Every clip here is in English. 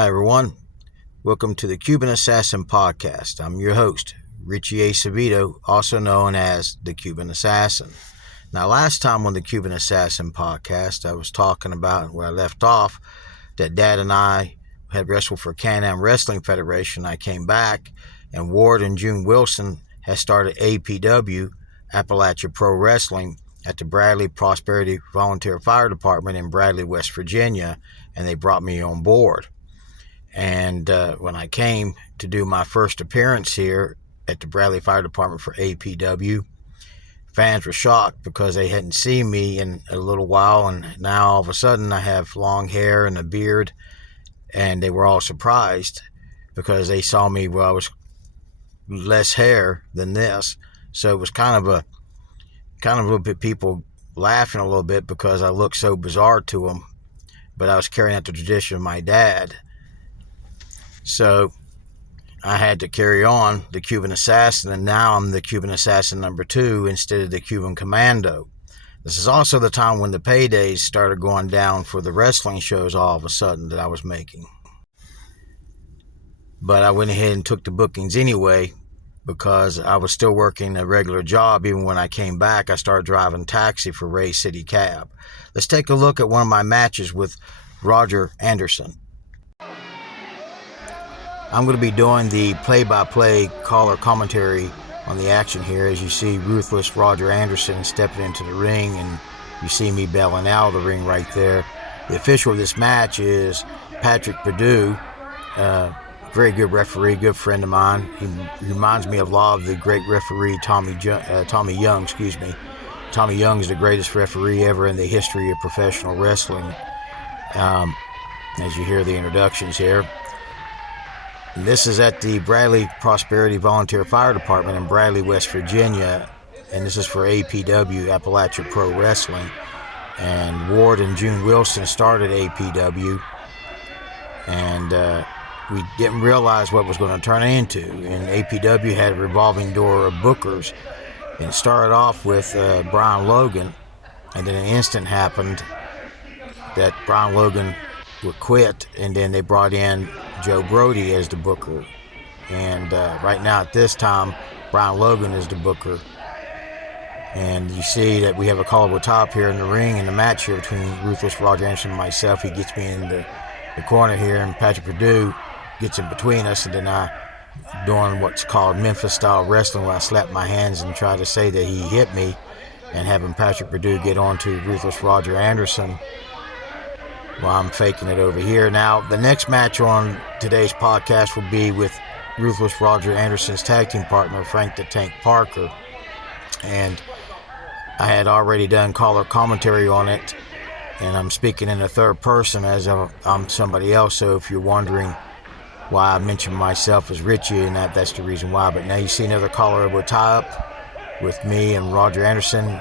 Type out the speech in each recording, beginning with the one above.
Hi, everyone. Welcome to the Cuban Assassin Podcast. I'm your host, Richie Acevedo, also known as the Cuban Assassin. Now, last time on the Cuban Assassin Podcast, I was talking about where I left off, that Dad and I had wrestled for Can-Am Wrestling Federation. I came back, and Ward and June Wilson had started APW, Appalachia Pro Wrestling, at the Bradley Prosperity Volunteer Fire Department in Bradley, West Virginia, and they brought me on board. And when I came to do my first appearance here at the Bradley Fire Department for APW, fans were shocked because they hadn't seen me in a little while, and now all of a sudden I have long hair and a beard, and they were all surprised because they saw me where I was less hair than this. So it was kind of a little bit people laughing a little bit because I looked so bizarre to them, but I was carrying out the tradition of my dad. So I had to carry on the Cuban Assassin, and now I'm the Cuban Assassin number 2 instead of the Cuban Commando. This is also the time when the paydays started going down for the wrestling shows all of a sudden that I was making. But I went ahead and took the bookings anyway because I was still working a regular job. Even when I came back, I started driving taxi for Ray City Cab. Let's take a look at one of my matches with Roger Anderson. I'm going to be doing the play-by-play color commentary on the action here. As you see, ruthless Roger Anderson stepping into the ring, and you see me bailing out of the ring right there. The official of this match is Patrick Perdue, very good referee, good friend of mine. He reminds me a lot of the great referee Tommy Young. Tommy Young is the greatest referee ever in the history of professional wrestling. As you hear the introductions here. And this is at the Bradley Prosperity Volunteer Fire Department in Bradley, West Virginia, and this is for APW, Appalachia Pro Wrestling. And Ward and June Wilson started APW, and we didn't realize what it was going to turn into. And APW had a revolving door of bookers, and it started off with Brian Logan, and then an instant happened that Brian Logan would quit, and then they brought in Joe Brody as the booker. And right now at this time, Brian Logan is the booker. And you see that we have a callable top here in the ring in the match here between Ruthless Roger Anderson and myself. He gets me in the corner here, and Patrick Perdue gets in between us, and then I doing what's called Memphis style wrestling, where I slap my hands and try to say that he hit me, and having Patrick Perdue get on to Ruthless Roger Anderson while I'm faking it over here. Now, the next match on today's podcast will be with Ruthless Roger Anderson's tag team partner, Frank the Tank Parker. And I had already done color commentary on it, and I'm speaking in the third person as I'm somebody else. So if you're wondering why I mentioned myself as Richie, and that's the reason why. But now you see another collar tie-up with me and Roger Anderson.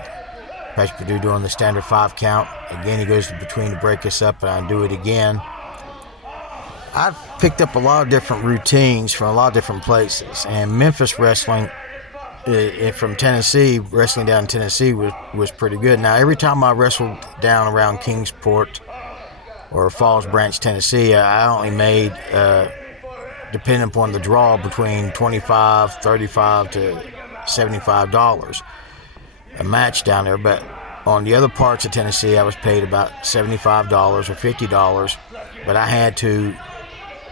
Patrick Perdue doing the standard 5 count. Again, he goes between to break us up, and I do it again. I've picked up a lot of different routines from a lot of different places, and Memphis wrestling from Tennessee, wrestling down in Tennessee was pretty good. Now, every time I wrestled down around Kingsport or Falls Branch, Tennessee, I only made, depending upon the draw, between $25, $35 to $75 a match down there. But on the other parts of Tennessee, I was paid about $75 or $50, but I had to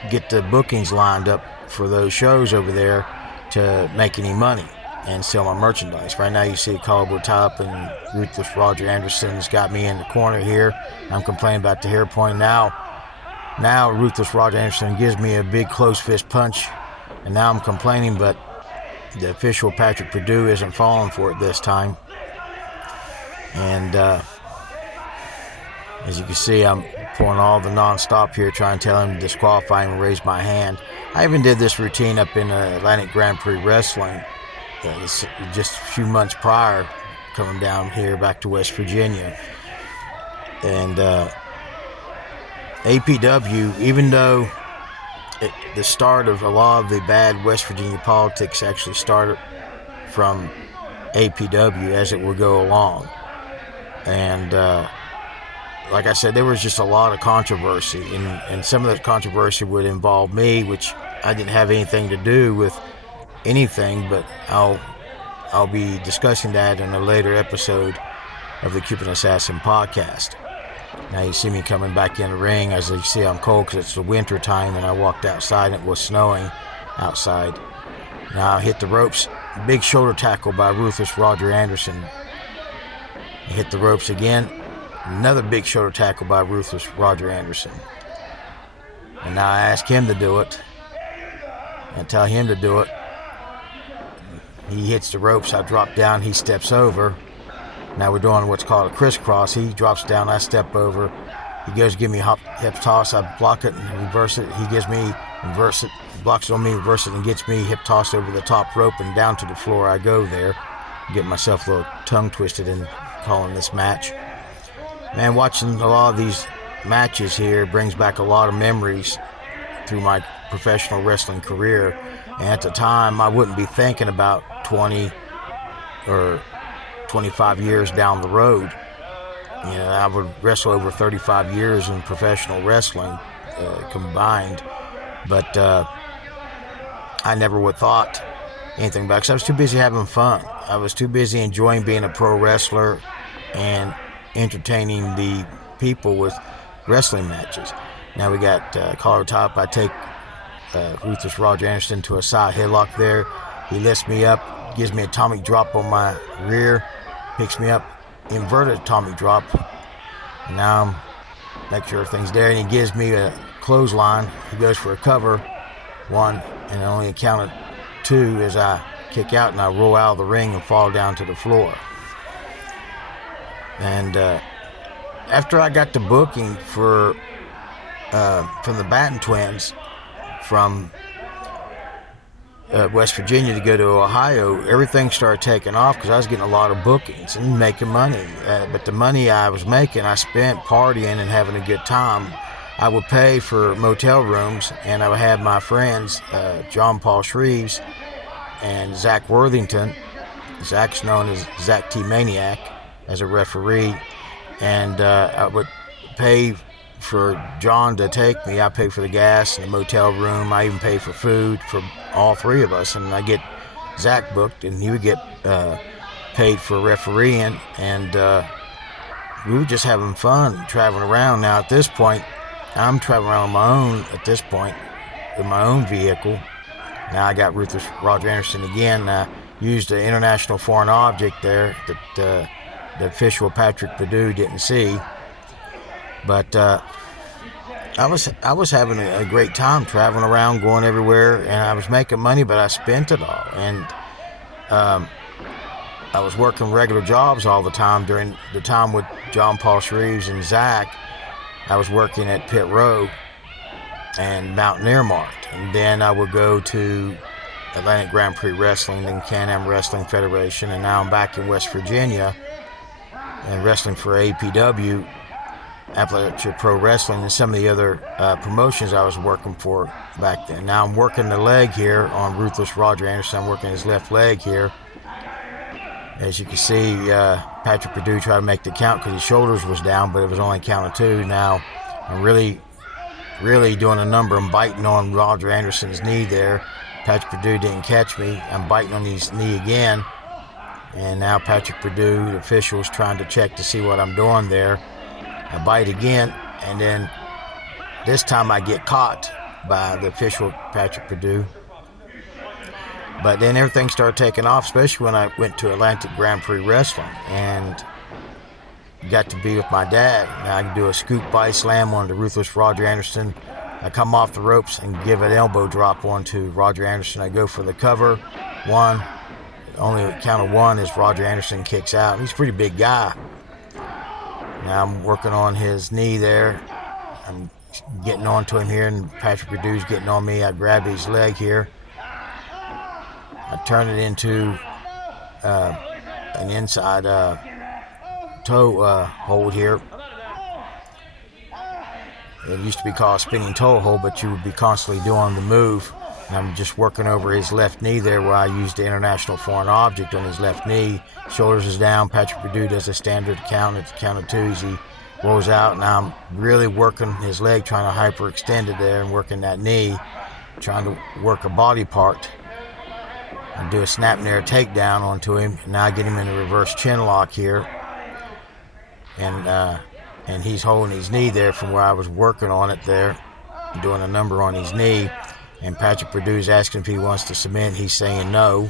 get the bookings lined up for those shows over there to make any money and sell my merchandise. Right now you see a callable top, and Ruthless Roger Anderson's got me in the corner here. I'm complaining about the hair point. Now Ruthless Roger Anderson gives me a big close fist punch, and now I'm complaining, but the official Patrick Perdue isn't falling for it this time. And as you can see, I'm pulling all the non-stop here, trying to tell him to disqualify him and raise my hand. I even did this routine up in Atlantic Grand Prix Wrestling just a few months prior, coming down here back to West Virginia. And APW, even though the start of a lot of the bad West Virginia politics actually started from APW as it would go along. And like I said, there was just a lot of controversy, and some of that controversy would involve me, which I didn't have anything to do with anything, but I'll be discussing that in a later episode of the Cuban Assassin podcast. Now you see me coming back in the ring. As you see, I'm cold because it's the winter time, and I walked outside and it was snowing outside. Now I hit the ropes. Big shoulder tackle by Ruthless Roger Anderson. I hit the ropes again. Another big shoulder tackle by Ruthless Roger Anderson. And now I ask him to do it. I tell him to do it. He hits the ropes. I drop down. He steps over. Now we're doing what's called a crisscross. He drops down. I step over. He goes to give me a hip toss. I block it and reverse it. He gives me reverse it. Blocks it on me, reverse it, and gets me hip tossed over the top rope and down to the floor. I go there. Get myself a little tongue twisted in calling this match. Man, watching a lot of these matches here brings back a lot of memories through my professional wrestling career. And at the time, I wouldn't be thinking about 20 or 25 years down the road. You know, I would wrestle over 35 years in professional wrestling combined. But I never would thought anything about it because I was too busy having fun. I was too busy enjoying being a pro wrestler and entertaining the people with wrestling matches. Now we got collar top. I take Ruthless Roger Anderson to a side headlock there. He lifts me up, gives me an atomic drop on my rear, picks me up, inverted atomic drop. And now I'm making sure everything's there, and he gives me a clothesline. He goes for a cover, one, and only a count of two as I kick out and I roll out of the ring and fall down to the floor. And after I got the booking from the Batten twins from West Virginia to go to Ohio, everything started taking off because I was getting a lot of bookings and making money. But the money I was making, I spent partying and having a good time. I would pay for motel rooms, and I would have my friends, John Paul Shreves and Zach Worthington. Zach's known as Zach T. Maniac as a referee, and I would pay for John to take me. I pay for the gas and the motel room. I even pay for food for all three of us, and I get Zach booked, and he would get paid for refereeing, and we were just having fun traveling around. Now at this point, I'm traveling around on my own at this point with my own vehicle. Now I got Ruthless Roger Anderson again. I used an international foreign object there that the official Patrick Perdue didn't see. But I was having a great time traveling around, going everywhere, and I was making money, but I spent it all. And I was working regular jobs all the time. During the time with John Paul Shreves and Zach, I was working at Pit Row and Mountaineer Mart. And then I would go to Atlantic Grand Prix Wrestling and Can-Am Wrestling Federation, and now I'm back in West Virginia and wrestling for APW, Appalachia Pro Wrestling, and some of the other promotions I was working for back then. Now I'm working the leg here on Ruthless Roger Anderson. I'm working his left leg here. As you can see, Patrick Perdue tried to make the count because his shoulders was down, but it was only count of two. Now I'm really doing a number. I'm biting on Roger Anderson's knee there. Patrick Perdue didn't catch me. I'm biting on his knee again. And now Patrick Perdue, the official, is trying to check to see what I'm doing there. I bite again, and then this time I get caught by the official Patrick Perdue. But then everything started taking off, especially when I went to Atlantic Grand Prix Wrestling and got to be with my dad. Now I can do a scoop body slam on the Ruthless Roger Anderson. I come off the ropes and give an elbow drop onto Roger Anderson. I go for the cover. One. Only a count of one as Roger Anderson kicks out. He's a pretty big guy. Now I'm working on his knee there. I'm getting onto him here, and Patrick Perdue's getting on me. I grab his leg here. I turn it into an inside toe hold here. It used to be called a spinning toe hold, but you would be constantly doing the move. And I'm just working over his left knee there where I used the international foreign object on his left knee. Shoulders is down. Patrick Perdue does a standard count. It's a count of two as he rolls out, and I'm really working his leg, trying to hyperextend it there and working that knee, trying to work a body part. I do a snap and air takedown onto him, and now I get him in a reverse chin lock here, and he's holding his knee there from where I was working on it there, doing a number on his knee, and Patrick Purdue's asking if he wants to submit. He's saying no.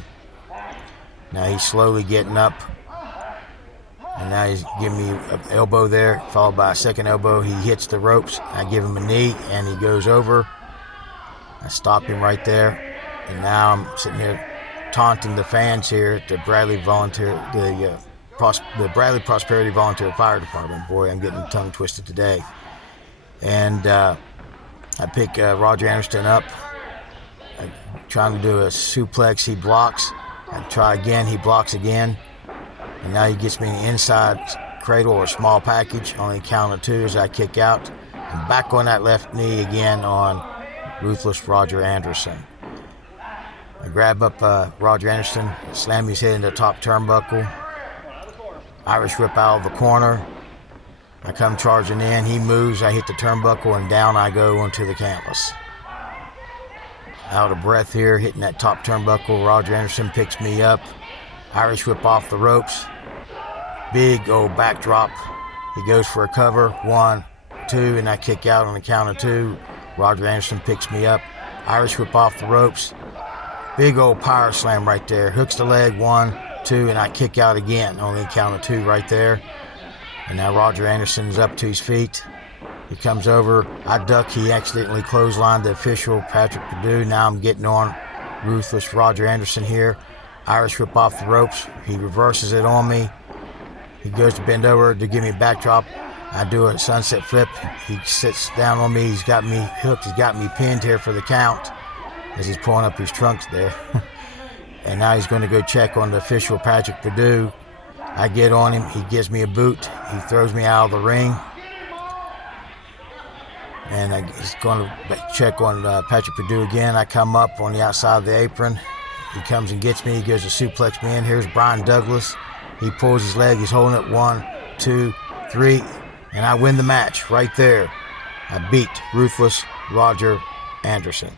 Now he's slowly getting up, and now he's giving me an elbow there, followed by a second elbow. He hits the ropes. I give him a knee, and he goes over. I stop him right there, and now I'm sitting here taunting the fans here at the Bradley Bradley Prosperity Volunteer Fire Department. Boy, I'm getting tongue twisted today. And I pick Roger Anderson up. I'm trying to do a suplex. He blocks. I try again. He blocks again. And now he gets me in the inside cradle or small package on the count of 2 as I kick out. And back on that left knee again on Ruthless Roger Anderson. I grab up Roger Anderson, slam his head into the top turnbuckle. Irish whip out of the corner. I come charging in. He moves. I hit the turnbuckle, and down I go onto the canvas. Out of breath here, hitting that top turnbuckle. Roger Anderson picks me up. Irish whip off the ropes. Big old backdrop. He goes for a cover. 1, 2, and I kick out on the count of 2. Roger Anderson picks me up. Irish whip off the ropes. Big old power slam right there. Hooks the leg. 1, 2, and I kick out again on the count of 2 right there. And now Roger Anderson's up to his feet. He comes over. I duck. He accidentally clotheslined the official, Patrick Purdue. Now I'm getting on Ruthless Roger Anderson here. Irish whip off the ropes. He reverses it on me. He goes to bend over to give me a backdrop. I do a sunset flip. He sits down on me. He's got me hooked. He's got me pinned here for the count as he's pulling up his trunks there. And now he's going to go check on the official, Patrick Purdue. I get on him. He gives me a boot. He throws me out of the ring. And he's going to check on Patrick Purdue again. I come up on the outside of the apron. He comes and gets me. He goes to suplex me in. Here's Brian Douglas. He pulls his leg. He's holding it. 1, 2, 3. And I win the match right there. I beat Ruthless Roger Anderson.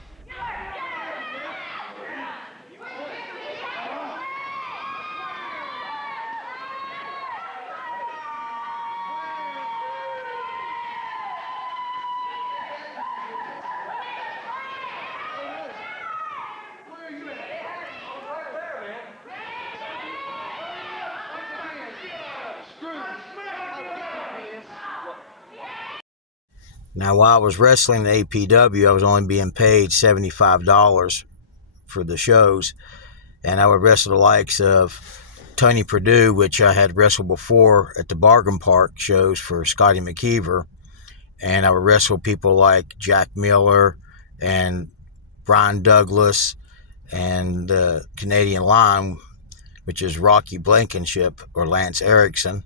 Now, while I was wrestling the APW, I was only being paid $75 for the shows, and I would wrestle the likes of Tony Purdue, which I had wrestled before at the Bargain Park shows for Scotty McKeever, and I would wrestle people like Jack Miller and Brian Douglas and Canadian Lime, which is Rocky Blankenship or Lance Erickson.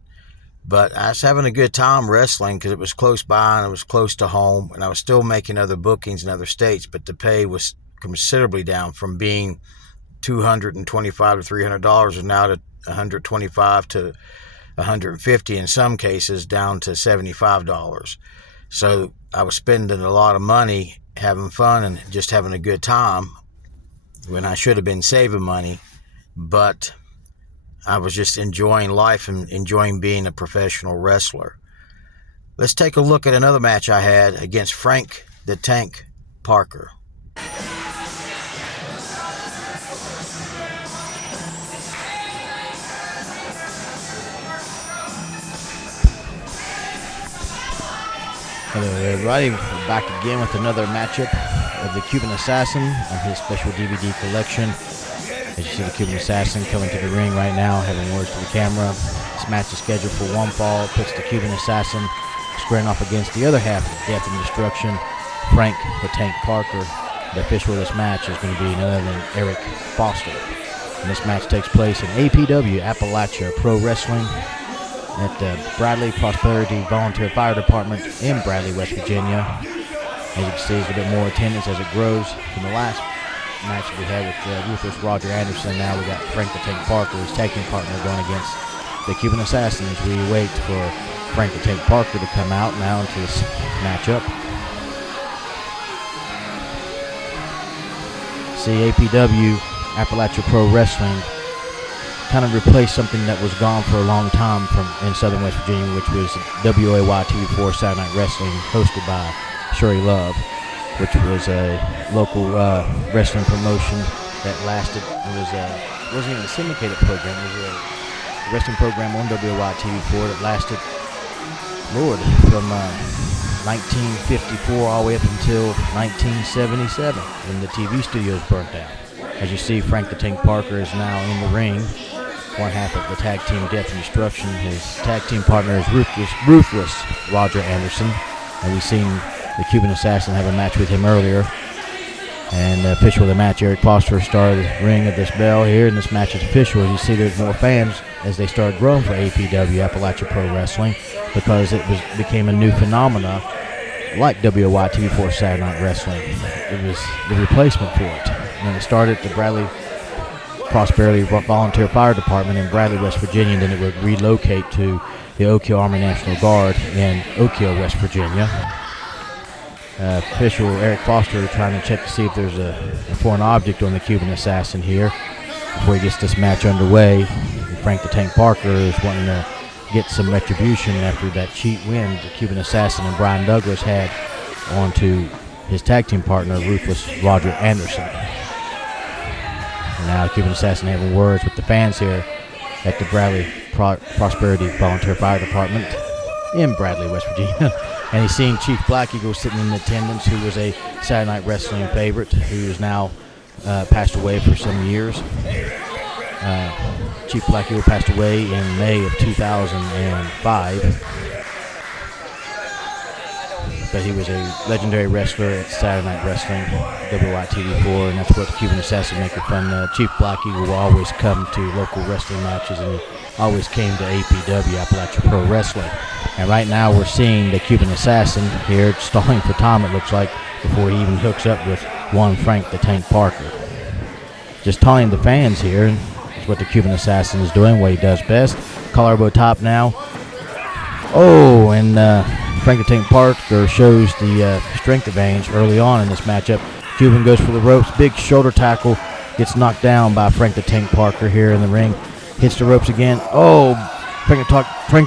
But I was having a good time wrestling because it was close by and it was close to home, and I was still making other bookings in other states, but the pay was considerably down from being $225 to $300 and now to $125 to $150 in some cases, down to $75. So I was spending a lot of money having fun and just having a good time when I should have been saving money, but I was just enjoying life and enjoying being a professional wrestler. Let's take a look at another match I had against Frank the Tank Parker. Hello everybody, we're back again with another matchup of the Cuban Assassin on his special DVD collection. As you see the Cuban Assassin coming to the ring right now, having words to the camera. This match is scheduled for 1 fall. Puts the Cuban Assassin squaring off against the other half of Death and Destruction, Frank the Tank Parker. The official of this match is going to be none other than Eric Foster. And this match takes place in APW, Appalachia Pro Wrestling, at the Bradley Prosperity Volunteer Fire Department in Bradley, West Virginia. As you can see, there's a bit more attendance as it grows from the last match we had with Ruthless Roger Anderson. Now we got Frank the Tank Parker, his tag team partner, going against the Cuban Assassin as we wait for Frank the Tank Parker to come out now into this matchup. See, APW, Appalachia Pro Wrestling, kind of replaced something that was gone for a long time in Southern West Virginia, which was WAY TV4 Saturday Night Wrestling, hosted by Sherry Love, which was a local wrestling promotion that lasted. It wasn't even a syndicated program. It was a wrestling program on WAY TV4 that lasted, Lord, from 1954 all the way up until 1977 when the TV studios burnt down. As you see, Frank the Tank Parker is now in the ring, one half of the tag team Death and Destruction. His tag team partner is Ruthless Roger Anderson, and we've seen the Cuban Assassin have a match with him earlier. And official of the match, Eric Foster, started the ring of this bell here, and this match is official. As you see, there's more fans as they started growing for APW, Appalachia Pro Wrestling, because it became a new phenomena like WY TV4 Saturday Night Wrestling. It was the replacement for it. And it started at the Bradley Prosperity Volunteer Fire Department in Bradley, West Virginia, and then it would relocate to the Oak Hill Army National Guard in Oak Hill, West Virginia. Official Eric Foster trying to check to see if there's a foreign object on the Cuban Assassin here before he gets this match underway. And Frank the Tank Parker is wanting to get some retribution after that cheat win the Cuban Assassin and Brian Douglas had onto his tag team partner, Ruthless Roger Anderson. And now the Cuban Assassin having words with the fans here at the Bradley Prosperity Volunteer Fire Department in Bradley, West Virginia. And he's seeing Chief Black Eagle sitting in attendance, who was a Saturday Night Wrestling favorite, who is now passed away for some years. Chief Black Eagle passed away in May of 2005. But he was a legendary wrestler at Saturday Night Wrestling, WY TV4, and that's what the Cuban Assassin make it fun. Chief Black Eagle will always come to local wrestling matches, and he always came to APW, Appalachia Pro Wrestling. And right now we're seeing the Cuban Assassin here stalling for time, it looks like, before he even hooks up with one Frank the Tank Parker. Just taunting the fans here. That's what the Cuban Assassin is doing, what he does best. Collar elbow top now. Oh, and Frank the Tank Parker shows the strength advantage early on in this matchup. Cuban goes for the ropes, big shoulder tackle, gets knocked down by Frank the Tank Parker here in the ring. Hits the ropes again. Oh, Frank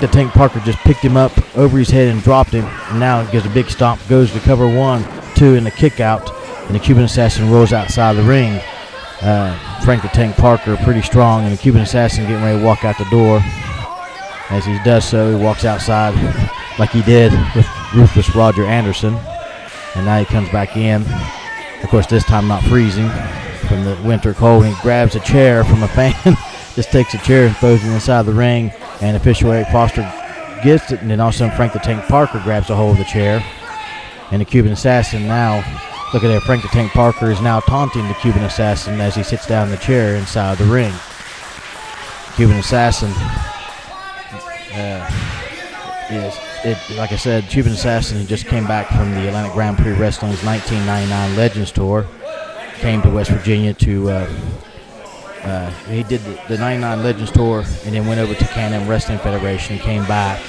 the Tank Parker just picked him up over his head and dropped him. And now he gives a big stomp, goes to cover 1, 2 in the kick out. And the Cuban Assassin rolls outside the ring. Frank the Tank Parker pretty strong, and the Cuban Assassin getting ready to walk out the door. As he does so, he walks outside like he did with Ruthless Roger Anderson. And now he comes back in. Of course, this time not freezing from the winter cold. And he grabs a chair from a fan. Just takes a chair and throws it inside the ring. And official Eric Foster gets it. And then all of a sudden Frank the Tank Parker grabs a hold of the chair. And the Cuban Assassin now, look at that, Frank the Tank Parker is now taunting the Cuban Assassin as he sits down in the chair inside the ring. Cuban Assassin like I said, Cuban Assassin just came back from the Atlantic Grand Prix Wrestling's 1999 Legends Tour. Came to West Virginia to, he did the 99 Legends Tour and then went over to Can-Am Wrestling Federation and came back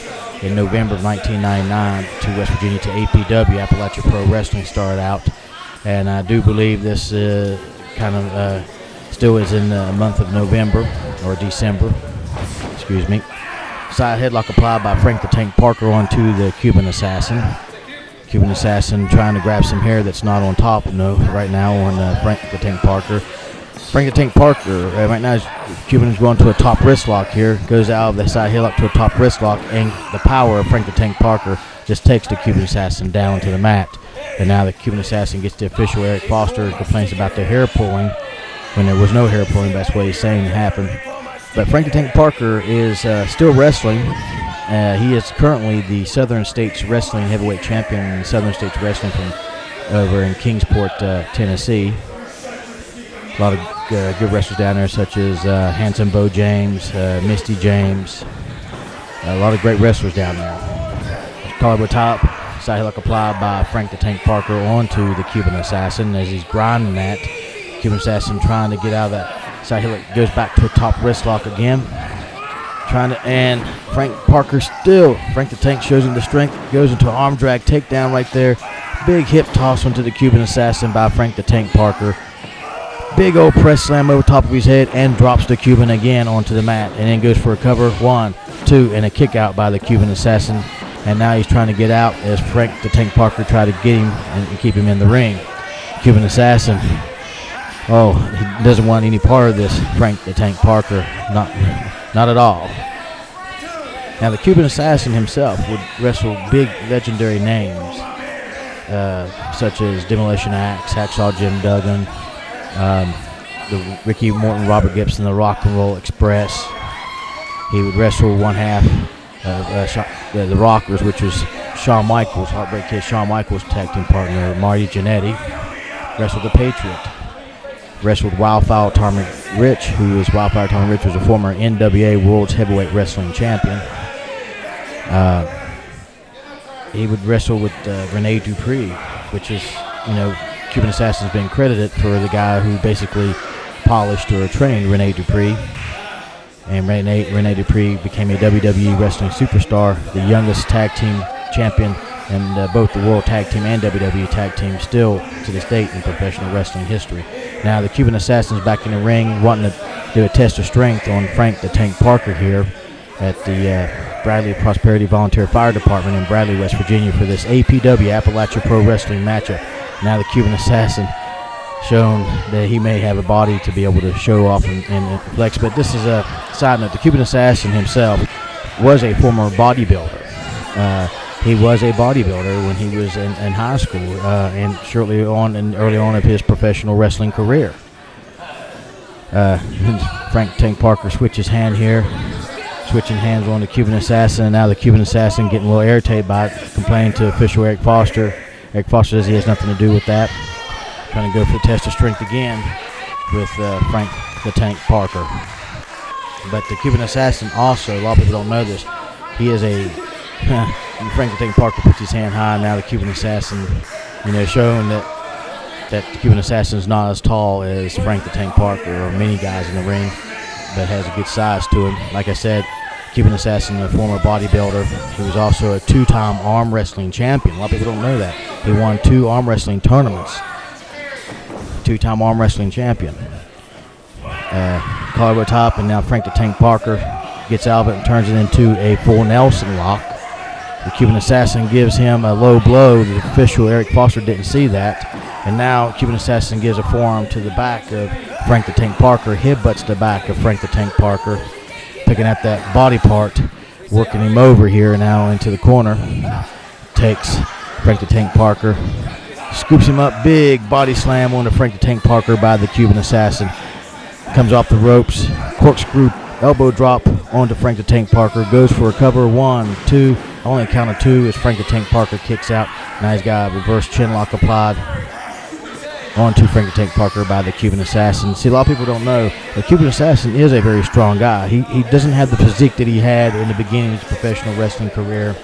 in November of 1999 to West Virginia to APW, Appalachia Pro Wrestling, started out. And I do believe this still is in the month of November or December, excuse me. Side headlock applied by Frank the Tank Parker onto the Cuban Assassin. Cuban Assassin trying to grab some hair that's not on top, right now on Frank the Tank Parker. Frank the Tank Parker, right now, Cuban is going to a top wrist lock here. Goes out of the side headlock to a top wrist lock, and the power of Frank the Tank Parker just takes the Cuban Assassin down to the mat. And now the Cuban Assassin gets the official Eric Foster and complains about the hair pulling when there was no hair pulling. That's what he's saying happened. But Frank the Tank Parker is still wrestling. He is currently the Southern States Wrestling Heavyweight Champion in Southern States Wrestling from over in Kingsport, Tennessee. A lot of good wrestlers down there, such as Handsome Bo James, Misty James. A lot of great wrestlers down there. Collar top, side hook applied by Frank the Tank Parker onto the Cuban Assassin as he's grinding that. Cuban Assassin trying to get out of that side hook, goes back to a top wrist lock again. And Frank Parker still. Frank the Tank shows him the strength. Goes into an arm drag takedown right there. Big hip toss onto the Cuban Assassin by Frank the Tank Parker. Big old press slam over top of his head and drops the Cuban again onto the mat. And then goes for a cover. 1, 2, and a kick out by the Cuban Assassin. And now he's trying to get out as Frank the Tank Parker tried to get him and keep him in the ring. Cuban Assassin. Oh, he doesn't want any part of this, Frank the Tank Parker. Not at all. Now, the Cuban Assassin himself would wrestle big legendary names, such as Demolition Axe, Hacksaw Jim Duggan, the Ricky Morton, Robert Gibson, the Rock and Roll Express. He would wrestle one half of the Rockers, which was Shawn Michaels, Heartbreak Kid Shawn Michaels' tag team partner, Marty Jannetty. Wrestled the Patriot. Wrestled Wildfire Tommy Rich, who is Wildfire Tommy Rich was a former NWA World's Heavyweight Wrestling Champion. He would wrestle with Rene Dupree, which is, Cuban Assassin's been credited for the guy who basically polished or trained Rene Dupree. And Rene Dupree became a WWE wrestling superstar, the youngest tag team champion, and both the World Tag Team and WWE Tag Team still to this date in professional wrestling history. Now the Cuban Assassin's back in the ring wanting to do a test of strength on Frank the Tank Parker here at the Bradley Prosperity Volunteer Fire Department in Bradley, West Virginia for this APW, Appalachia Pro Wrestling matchup. Now the Cuban Assassin shown that he may have a body to be able to show off and flex, but this is a side note. The Cuban Assassin himself was a former bodybuilder. He was a bodybuilder when he was in high school and early on of his professional wrestling career. Frank Tank Parker switches hand here, switching hands on the Cuban Assassin, and now the Cuban Assassin getting a little irritated by it, complaining to official Eric Foster. Eric Foster says he has nothing to do with that. Trying to go for the test of strength again with Frank the Tank Parker. But the Cuban Assassin also, a lot of people don't know this, he is a Frank the Tank Parker puts his hand high. Now the Cuban Assassin, showing that the Cuban Assassin is not as tall as Frank the Tank Parker or many guys in the ring, but has a good size to him. Like I said, Cuban Assassin, a former bodybuilder. He was also a 2-time arm wrestling champion. A lot of people don't know that. He won 2 arm wrestling tournaments. 2-time arm wrestling champion. Collar top, and now Frank the Tank Parker gets out of it and turns it into a full Nelson lock. The Cuban Assassin gives him a low blow. The official Eric Foster didn't see that. And now Cuban Assassin gives a forearm to the back of Frank the Tank Parker. Headbutts the back of Frank the Tank Parker, picking at that body part, working him over here now into the corner. Takes Frank the Tank Parker, scoops him up, big body slam onto Frank the Tank Parker by the Cuban Assassin. Comes off the ropes, corkscrew elbow drop onto Frank the Tank Parker, goes for a cover. 1, 2, only a count of 2 as Frank the Tank Parker kicks out. Now he's got a reverse chin lock applied onto Frank the Tank Parker by the Cuban Assassin. See, a lot of people don't know the Cuban Assassin is a very strong guy. He doesn't have the physique that he had in the beginning of his professional wrestling career,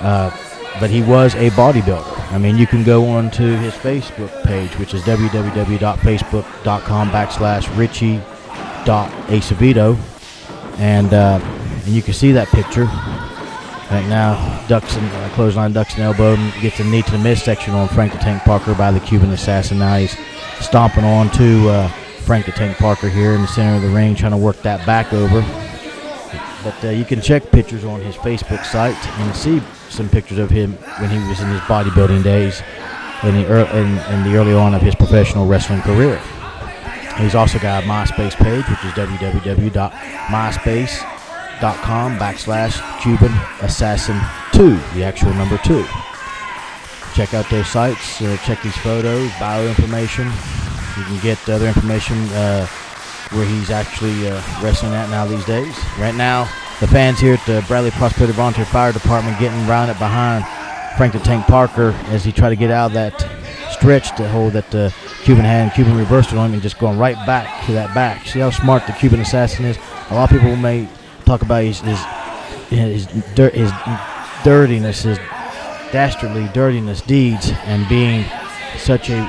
but he was a bodybuilder. I mean, you can go on to his Facebook page, which is www.facebook.com/Richie.Acevedo, and you can see that picture. Right now, clothesline ducks and elbow, gets a knee to the midsection on Frank the Tank Parker by the Cuban Assassin. Now he's stomping on to Frank the Tank Parker here in the center of the ring, trying to work that back over. But you can check pictures on his Facebook site and see some pictures of him when he was in his bodybuilding days in the early on of his professional wrestling career. He's also got a MySpace page, which is www.myspace.com/Cuban Assassin 2, the actual number 2. Check out those sites, check these photos, bio information. You can get other information where he's actually wrestling at now these days. Right now, the fans here at the Bradley Prosperity Volunteer Fire Department getting rounded behind Frank the Tank Parker as he tried to get out of that stretch to hold that the Cuban had, and Cuban reversed it on him and just going right back to that back. See how smart the Cuban Assassin is? A lot of people may talk about his dirtiness, his dastardly dirtiness deeds, and being such a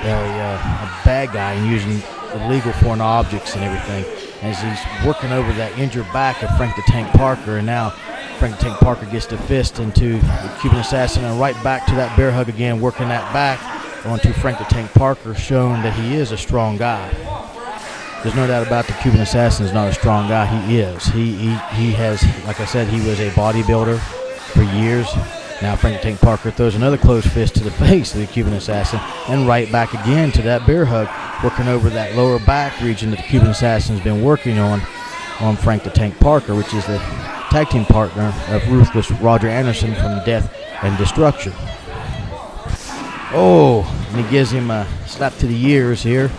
bad guy and using illegal foreign objects and everything. as he's working over that injured back of Frank the Tank Parker. And now Frank the Tank Parker gets the fist into the Cuban Assassin and right back to that bear hug again, working that back onto Frank the Tank Parker, showing that he is a strong guy. There's no doubt about the Cuban Assassin is not a strong guy. He is. He has, like I said, he was a bodybuilder for years. Now Frank the Tank Parker throws another closed fist to the face of the Cuban Assassin and right back again to that bear hug, working over that lower back region that the Cuban Assassin has been working on Frank the Tank Parker, which is the tag team partner of Ruthless Roger Anderson from Death and Destruction. Oh, and he gives him a slap to the ears here.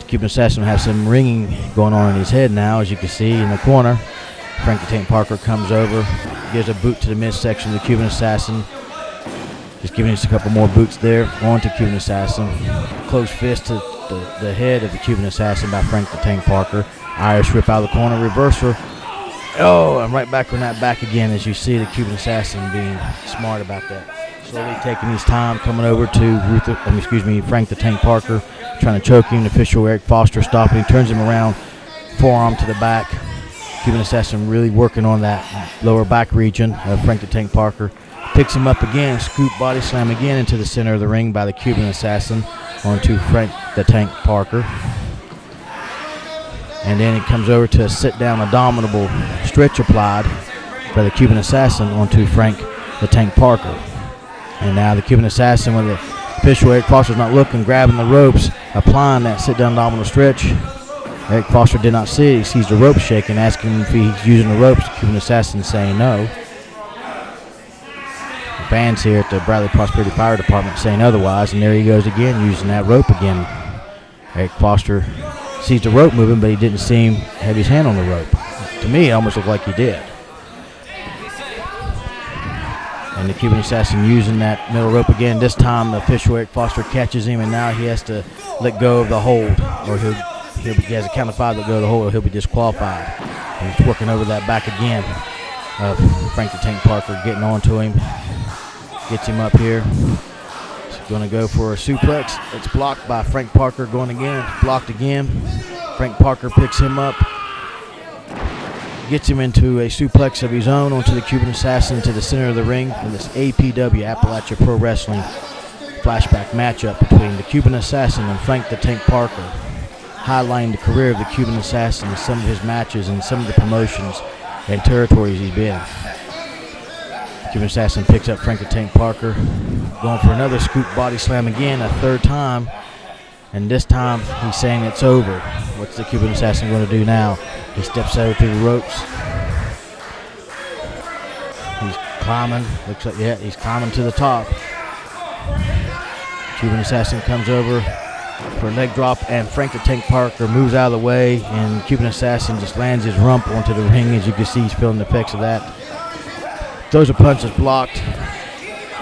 The Cuban Assassin will have some ringing going on in his head now, as you can see in the corner. Frank the Tank Parker comes over, gives a boot to the midsection of the Cuban Assassin. Just giving us a couple more boots there onto Cuban Assassin. Close fist to the head of the Cuban Assassin by Frank the Tank Parker. Irish whip out of the corner, reversal. Oh, and right back on that back again, as you see the Cuban Assassin being smart about that. Slowly taking his time, coming over to Frank the Tank Parker, trying to choke him. The official Eric Foster stopping him, turns him around, forearm to the back. Cuban Assassin really working on that lower back region of Frank the Tank Parker. Picks him up again, scoop body slam again into the center of the ring by the Cuban Assassin onto Frank the Tank Parker. And then it comes over to a sit-down abominable stretch applied by the Cuban Assassin onto Frank the Tank Parker. And now the Cuban Assassin, when the official Eric Foster's not looking, grabbing the ropes, applying that sit-down abdominal stretch. Eric Foster did not see it. He sees the rope shaking, asking him if he's using the ropes. The Cuban Assassin saying no. The fans here at the Bradley Prosperity Fire Department saying otherwise, and there he goes again, using that rope again. Eric Foster sees the rope moving, but he didn't seem to have his hand on the rope. To me, it almost looked like he did. And the Cuban Assassin using that middle rope again. This time the official Eric Foster catches him, and now he has to let go of the hold, or he has a count of 5 let go of the hold, or he'll be disqualified. And he's working over that back again. Frank the Tank Parker getting on to him. Gets him up here. He's going to go for a suplex. It's blocked by Frank Parker going again. Blocked again. Frank Parker picks him up. Gets him into a suplex of his own onto the Cuban Assassin to the center of the ring in this APW, Appalachia Pro Wrestling flashback matchup between the Cuban Assassin and Frank the Tank Parker, highlighting the career of the Cuban Assassin and some of his matches and some of the promotions and territories he's been. Cuban Assassin picks up Frank the Tank Parker, going for another scoop body slam again, a third time, and this time he's saying it's over. What's the Cuban Assassin going to do now? He steps over through the ropes. He's climbing. Looks like, yeah, he's climbing to the top. Cuban Assassin comes over for a leg drop, and Frank the Tank Parker moves out of the way, and Cuban Assassin just lands his rump onto the ring. As you can see, he's feeling the effects of that. Throws a punch that's blocked.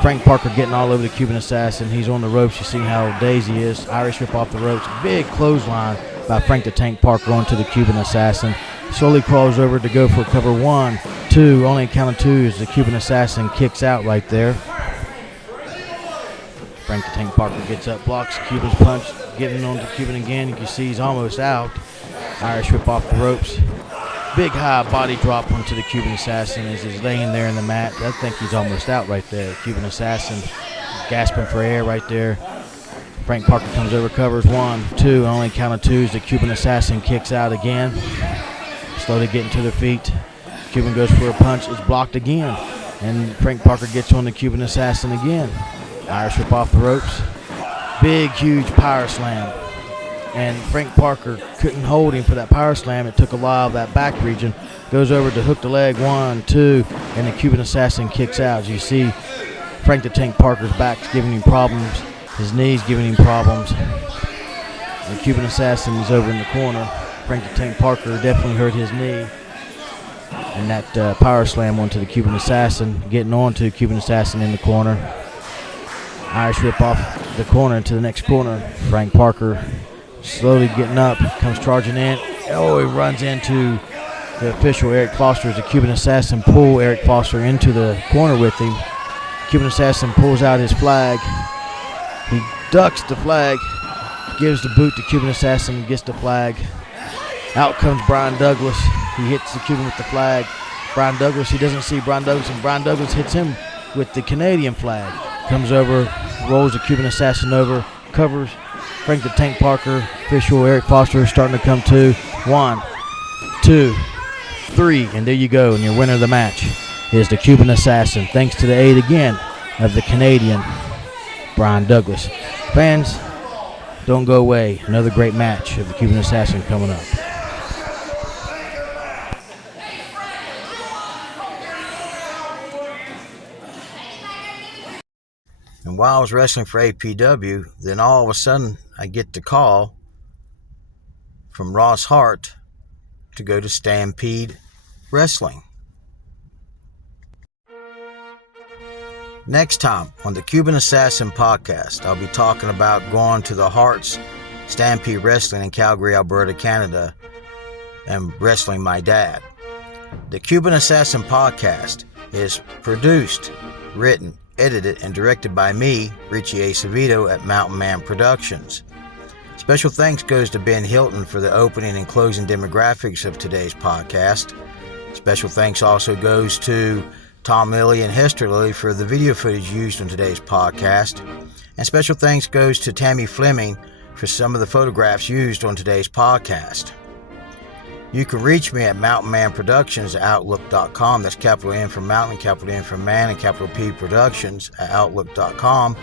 Frank Parker getting all over the Cuban Assassin. He's on the ropes. You see how dazed he is. Irish whip off the ropes. Big clothesline by Frank the Tank Parker onto the Cuban Assassin. Slowly crawls over to go for cover 1, 2. Only a count of 2 as the Cuban Assassin kicks out right there. Frank the Tank Parker gets up, blocks Cuban's punch, getting on to Cuban again. You can see he's almost out. Irish whip off the ropes. Big high body drop onto the Cuban Assassin as he's laying there in the mat. I think he's almost out right there. Cuban Assassin gasping for air right there. Frank Parker comes over, covers 1, 2, only a count of 2 as the Cuban Assassin kicks out again. Slowly getting to their feet. Cuban goes for a punch, it's blocked again. And Frank Parker gets on the Cuban Assassin again. Irish whip off the ropes. Big, huge power slam. And Frank Parker couldn't hold him for that power slam. It took a lot of that back region. Goes over to hook the leg, 1, 2, and the Cuban Assassin kicks out. As you see, Frank the Tank Parker's back's giving him problems. His knee's giving him problems. The Cuban Assassin is over in the corner. Frank the Tank Parker definitely hurt his knee. And that power slam onto the Cuban Assassin, getting on to the Cuban Assassin in the corner. Irish whip off the corner into the next corner. Frank Parker slowly getting up, comes charging in. Oh, he runs into the official Eric Foster as the Cuban Assassin pull Eric Foster into the corner with him. Cuban Assassin pulls out his flag. He ducks the flag, gives the boot to Cuban Assassin, gets the flag. Out comes Brian Douglas. He hits the Cuban with the flag. Brian Douglas, he doesn't see Brian Douglas, and Brian Douglas hits him with the Canadian flag. Comes over, rolls the Cuban Assassin over, covers Frank the Tank Parker. Official Eric Foster is starting to come to. 1, 2, 3, and there you go. And your winner of the match is the Cuban Assassin, thanks to the aid again of the Canadian Brian Douglas. Fans, don't go away. Another great match of the Cuban Assassin coming up. And while I was wrestling for APW, then all of a sudden I get the call from Ross Hart to go to Stampede Wrestling. Next time on the Cuban Assassin podcast, I'll be talking about going to the Harts Stampede Wrestling in Calgary, Alberta, Canada, and wrestling my dad. The Cuban Assassin podcast is produced, written, edited, and directed by me, Richie Acevedo, at Mountain Man Productions. Special thanks goes to Ben Hilton for the opening and closing demographics of today's podcast. Special thanks also goes to Tom Lilly and Hester Lilly for the video footage used on today's podcast. And special thanks goes to Tammy Fleming for some of the photographs used on today's podcast. You can reach me at mountainmanproductions@outlook.com. That's capital N for Mountain, capital N for Man, and capital P Productions at outlook.com.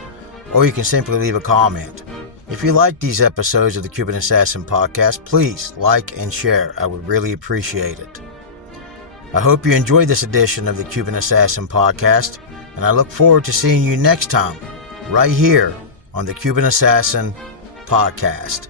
Or you can simply leave a comment. If you like these episodes of the Cuban Assassin podcast, please like and share. I would really appreciate it. I hope you enjoyed this edition of the Cuban Assassin podcast, and I look forward to seeing you next time, right here on the Cuban Assassin podcast.